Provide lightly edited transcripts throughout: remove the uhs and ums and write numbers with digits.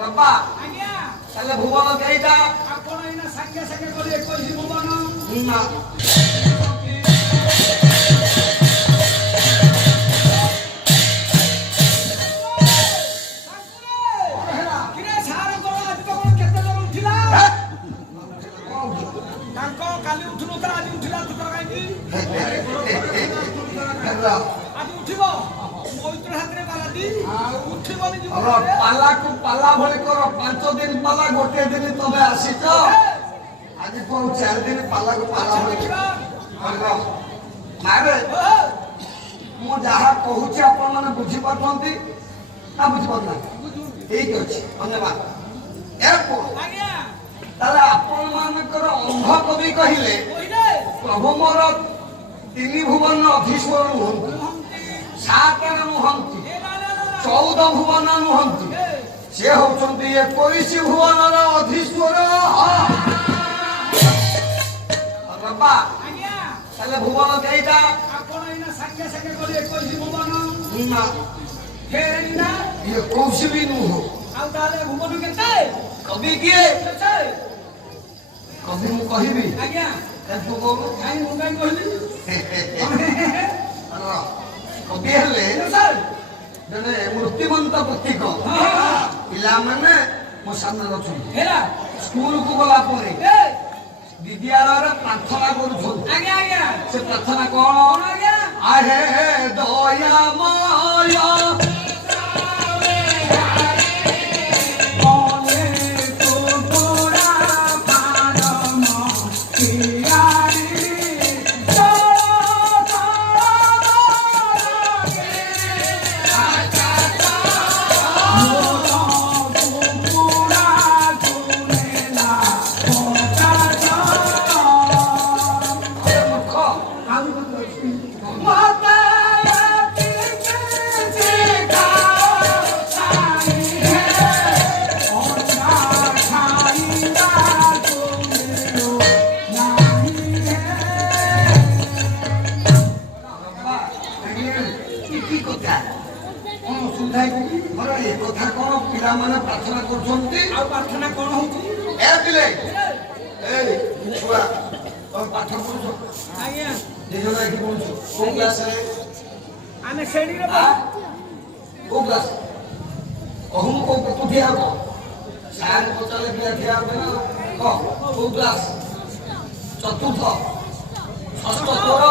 ବାପା ଆଜ୍ଞା ତାହେଲେ ଭୁବନ କେଇଟା? ଆପଣ ଏଇନା ସାଙ୍ଗେ ସାଙ୍ଗେ କରି 21 ଭୁବନ ନା କିରେ ସାର କଣ ଆଜି ତ କଣ କେତେ ଜଣ ଉଠିଲା ତାଙ୍କ କାଲି ଉଠୁନଥିଲା ଆଜି ଉଠିଲା ତୁତର କାହିଁକି ଆଜି ଉଠିବ ମୈତ୍ର ହାତରେ ପାଲାଟି ଉଠିବନି ପାଲାକୁ ପାଲା ଭଳି କର 5 ଦିନ ପାଲା ଗୋଟେ ଦିନ ତମେ ଆସିଛ ଆଜି କଣ 4 ଦିନ ପାଲାକୁ ପାଲା ଭଳି ନାରେ ମୁଁ ଯାହା କହୁଛି ଆପଣ ମାନେ ବୁଝିପାରୁଛନ୍ତି ନା ବୁଝିପାରୁନା ଠିକ ଅଛି ଧନ୍ୟବାଦ ଆଜ୍ଞା ତାହେଲେ ଆପଣ ମାନଙ୍କର ଅନ୍ଧ କବି କହିଲେ ପ୍ରଭୁ ମୋର 3 ଭୁବନ ଅଧୀଶ୍ୱର ନୁହନ୍ତି 7 ନୁହନ୍ତି 14 ଭୁବନ ନୁହନ୍ତି ସେ ହଉଛନ୍ତି 21 ଭୁବନର ଅଧୀଶ୍ୱର ବାପା ଆଜ୍ଞା ତାହେଲେ ଭୁବନ କେଇଟା? ଆପଣ ଏଇନା ସାଙ୍ଗେ ସାଙ୍ଗେ କରି 21 ଭୁବନ ନା ଫେର ନା 21 ବି ନୁହଁ ଆଉ ତାହେଲେ ଭୁବନ କେତେ କବି କିଏ? କେତେ କବି ମୁଁ କହିବି ଆଜ୍ଞା ତୁ କହୁ କାଇଁ ମୁଁ କାଇଁ କହିଲି କବି ହେଲେ ଜଣେ ମୂର୍ତ୍ତିମନ୍ତ ପ୍ରତୀକ ପିଲାମାନେ ମୋ ସାମ୍ନାରେ ଅଛନ୍ତି ହେଲା ସ୍କୁଲକୁ ଗଲା ପରେ ବିଦ୍ୟାଳୟରେ ପ୍ରାର୍ଥନା କରୁଛନ୍ତି ଆଜ୍ଞା ଆଜ୍ଞା ସେ ପ୍ରାର୍ଥନା କଣ? ଆଜ୍ଞା ଆହେ ଦୟାମୟ କଥା କଣ ପିଲାମାନେ ପ୍ରାର୍ଥନା କରୁଛନ୍ତି ଆଉ ପ୍ରାର୍ଥନା କଣ ହଉଛି ଏ ପିଲେ ଏଇ ଛୁଆ ତମେ ପାଠ ପଢୁଛ ଆଜ୍ଞା ଦି ଜଣ ଏଠି ପଢୁଛ କୋଉ କ୍ଲାସରେ? ଆମେ ଶ୍ରେଣୀରେ କୋଉ କ୍ଲାସ କହୁନ କୋଉ ଠିଆ ହବ ସାର୍ ପଚାରିଲେ ପିଲା ଠିଆ হবে ନା କହ କୋଉ କ୍ଲାସ? ଚତୁର୍ଥ ଷଷ୍ଠ ତୋର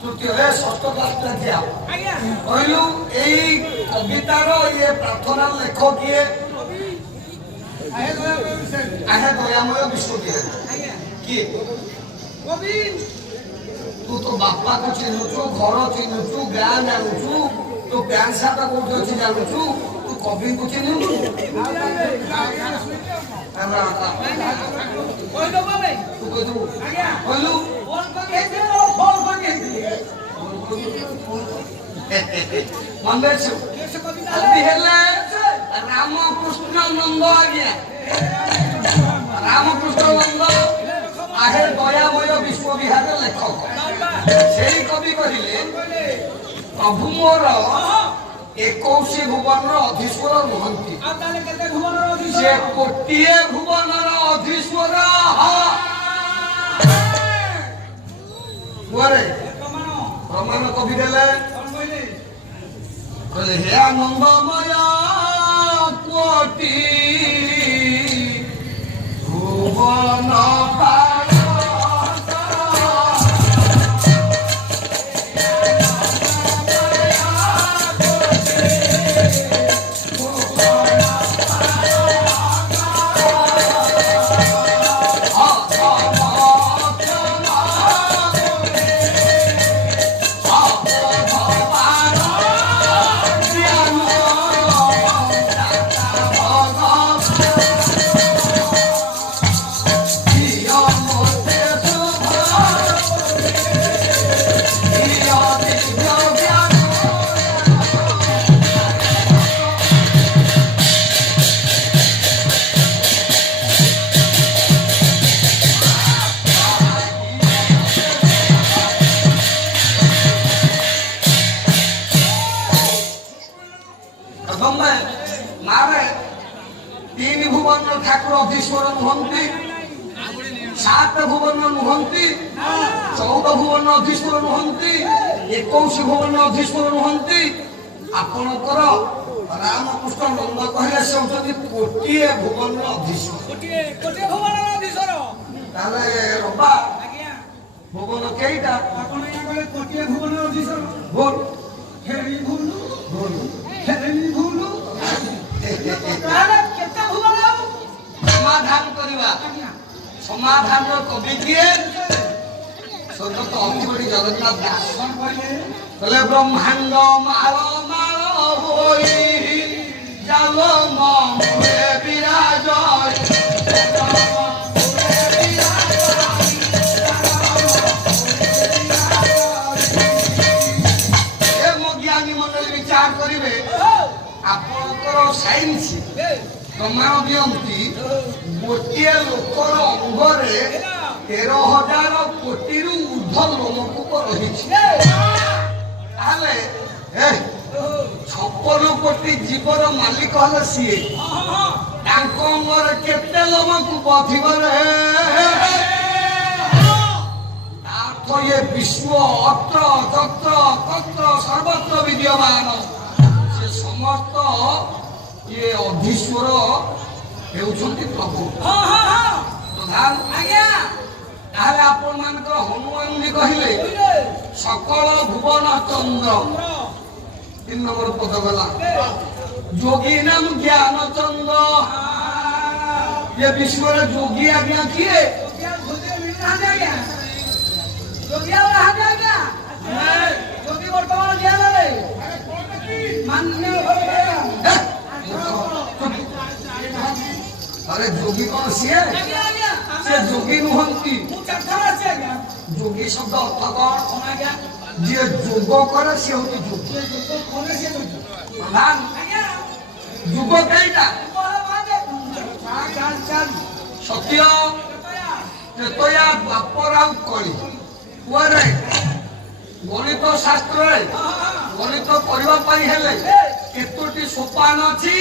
ତୃତୀୟ ଷଷ୍ଠ କ୍ଲାସ ପିଲା ଠିଆ ହବ ଆଜ୍ଞା କହିଲୁ ଏଇ କବିତାର ଇଏ ପ୍ରାର୍ଥନା ଲେଖ କିଏ? ଆହେ ଦୟାମୟ ବିଶ୍ୱବିଦ୍ୟାଳୟ କିଏ? କବି ତୁ ତ ବାପାକୁ ଚିହ୍ନୁଛୁ ଘର ଚିହ୍ନୁଛୁ ଗାଁ ଜାଣୁଛୁ ତୋ ପ୍ୟାଣ୍ଟ ସାର୍ଟ କୋଉଠି ଅଛି ଜାଣୁଛୁ ତୁ କବିଙ୍କୁ ଚିହ୍ନୁଛୁ ତୁ କହିବୁ କହିଲୁ ମନେ କବି ହେଲେ ରାମକୃଷ୍ଣ ନନ୍ଦ ଆଜ୍ଞା ରାମକୃଷ୍ଣ ନନ୍ଦ ଆହେ ଦୟାମୟ ବିଶ୍ୱବିହାର ଲେଖକ ସେଇ କବି କହିଲେ ପ୍ରଭୁ ମୋର 21 ଭୁବନର ଅଧୀଶ୍ୱର ନୁହନ୍ତି ସେ ଗୋଟିଏ ଭୁବନର ଅଧୀଶ୍ୱର ପ୍ରମାଣ କବି ଦେଲେ କହିଲେ ହେ ଆନନ୍ଦମୟ କୋଟି ଭୁବନ ତିନି ଭୁବନ ଠାକୁର ଅଧୀଶ୍ୱର ନୁହନ୍ତି, 7 ଭୁବନ ନୁହନ୍ତି, 14 ଭୁବନ ଅଧୀଶ୍ୱର ନୁହନ୍ତି, 21 ଭୁବନ ଅଧୀଶ୍ୱର ନୁହନ୍ତି। ଆପଣଙ୍କର ରାମକୃଷ୍ଣ ନନ୍ଦ କହିଲେ ସେ ହଉଛନ୍ତି କୋଟିଏ ଭୁବନର ଅଧୀଶ୍ୱର। ଗୋଟିଏ ଭୁବନର ଅଧୀଶ୍ୱର। ତାହେଲେ ରବା ଆଜ୍ଞା ଭୁବନ କେଇଟା? ଆପଣ ଏଇଆ କହିଲେ ଗୋଟିଏ ଭୁବନର ଅଧୀଶ୍ୱର। ଭୁଲ ଖେଳି ଭୁଲ ଭୁଲ। ଖେଳି ଭୁଲ ତାହେଲେ କେତେ ଭୁବନ ଆଉ? ସମାଧାନ କରିବା। ଆଜ୍ଞା ସମାଧାନର କବି କିଏ? ସ୍ୱର୍ଗତ ଅତିବଡ଼ି ଜଗନ୍ନାଥ ଦାସ। କଣ କହିଲେ? କହିଲେ ବ୍ରହ୍ମାଣ୍ଡ ମାଳ ମାଳ ହୋଇ ଜାଲ ମୂଳେ ବିରାଜ। ଜ୍ଞାନୀ ମଣ୍ଡଳୀ ବିଚାର କରିବେ। ଆପଣଙ୍କର ସାଇନ୍ସ ପ୍ରମାଣ ଦିଅନ୍ତି ଗୋଟିଏ ଲୋକର ଅଙ୍ଗରେ 13,000 କୋଟିରୁ ଉର୍ଦ୍ଧ୍ୱ ଲୋମକୂପ ରହିଛି। ତାହେଲେ 56 କୋଟି ଜୀବର ମାଲିକ ହେଲେ ସିଏ, ତାଙ୍କ ଅଙ୍ଗରେ କେତେ ଲୋମକୂପ ଥିବ ରେ? ଅର୍ଥ ଇଏ ବିଶ୍ୱ ଅତ୍ର ତତ୍ର ତତ୍ର ସର୍ବତ୍ର ବିଦ୍ୟମାନ। ସେ ସମସ୍ତ ଇଏ ଅଧୀଶ୍ୱର ହେଉଛନ୍ତି ପ୍ରଭୁ ପ୍ରଧାନ। ଆଜ୍ଞା ତାହେଲେ ଆପଣ ମାନଙ୍କର ହନୁମାନଜୀ କହିଲେ ସକଳ ଭୁବନ ଚନ୍ଦ୍ର। 3 ନମ୍ବର ପଦ ଗଲା ଯୋଗୀ ନାମ ଜ୍ଞାନ ଚନ୍ଦ୍ର। ଏ ବିଶ୍ୱରେ ଯୋଗୀ ଆଜ୍ଞା କିଏ? ଯୋଗୀ ବର୍ତ୍ତମାନ ଜ୍ଞାନରେ ମାନ୍ୟ अरे जोगी कौन सिए? से जोगी नुहंती। जोगी शब्द अर्थ कौन? जे जोग करे से होती जोगी। प्रधान जुग कईटा? सत्य त्रेतया द्वापर आउ कली। कुआरे गणित शास्त्र गणित करबा पाई हेले केतोटी सोपान अछि?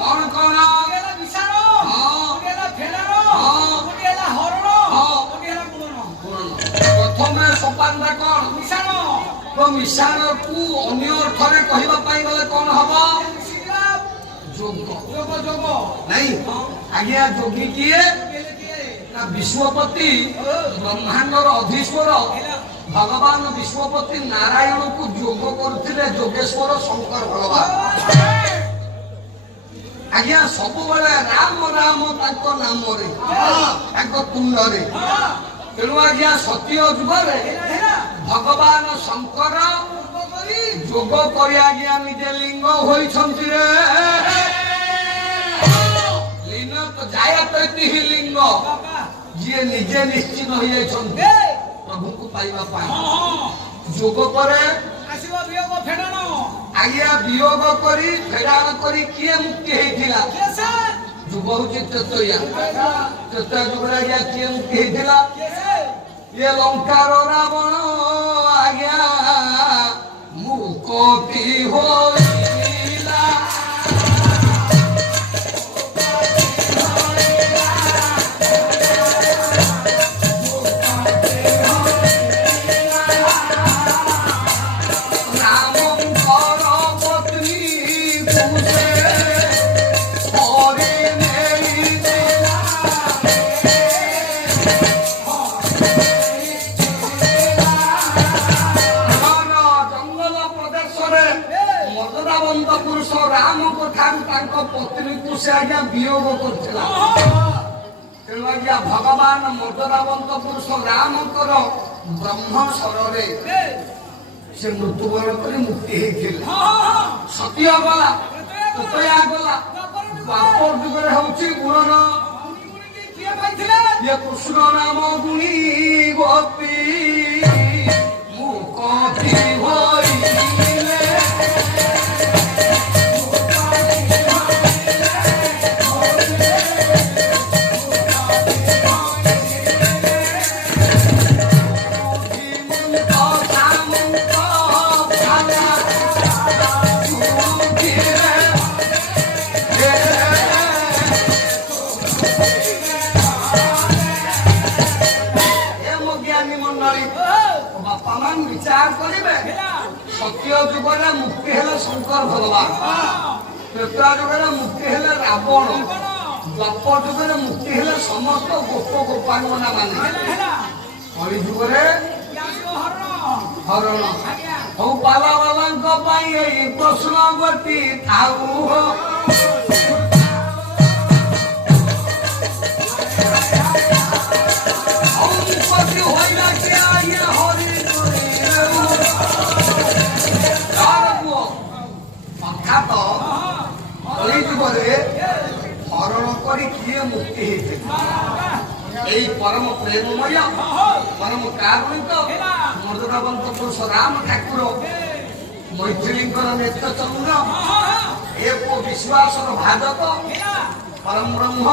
कौन कौन? प्रथमे सोपान कौन? तो मिशाण को अन्य अर्थरे कहबा पाई गले कौन हबो? जोग। नहीं आज्ञा जोगी किए? ना विश्वपति ब्रह्मांडर अधीश्वर भगवान विश्वपति नारायण को जोग करथिले जोगेश्वर शंकर भगवान। आज्ञा सब बेले राम राम ताको नाम रे ताको तुंड रे। तेणु आज्ञा सत्य जुगरे भगवान शंकर जोग करी आज्ञा निजे लिंग होइछंती रे। लिंग तो जायते ही लिंग जे निजे निश्चित हो जाइछंती प्रभु को पाइबा पाए जोग करे आसीबो वियोग फेडन। आज्ञा वियोग करी फेराण करी किए मुक्ति हेतिला? जुग होची त्रेतया। त्रेतया जुगरे आज्ञा किए मुक्ति हेतिला? ये लंकार रावण आज्ञा मुक्ति होइला। पत्नी को से आज्ञा वियोग करथिला। तेणु आज्ञा भगवान मर्दनावंत पुरुष राम ब्रह्म शरण से मृत्युवरण कर मुक्ति हेथिला। सत्य गला त्रेतया गला द्वापर जुगरे होउची गुणन। ये कृष्ण नाम गुणी गोपी मुक्ति होइले। ଦ୍ୱିତୀୟ ଯୁଗରେ ମୁକ୍ତି ହେଲେ ଶଙ୍କର ଭଗବାନ, ତୃତୀୟ ଯୁଗରେ ମୁକ୍ତି ହେଲେ ରାବଣ, ଦ୍ୱାପ ଯୁଗରେ ମୁକ୍ତି ହେଲେ ସମସ୍ତ ଗୋପ ଗୋପାଙ୍ଗନା ମାନେ, କଳି ଯୁଗରେ ହରଣ। ହଉ ପାଲା ବାଲାଙ୍କ ପାଇଁ ଏଇ ପ୍ରଶ୍ନ ଗୋଟି ଥାଉ ଅର୍ଥାତ କଳି ଯୁଗରେ ହରଣ କରି କିଏ ମୁକ୍ତି ହେଇଥିଲେ? এই পরম প্রেমময় পরম কারুণিক মর্যাদাবন্ত পুরুষ রাম ঠাকুর মৈথিলীঙ্কর নেত্র চন্দ্র এক বিশ্বাসর ভাগত পরম ব্রহ্ম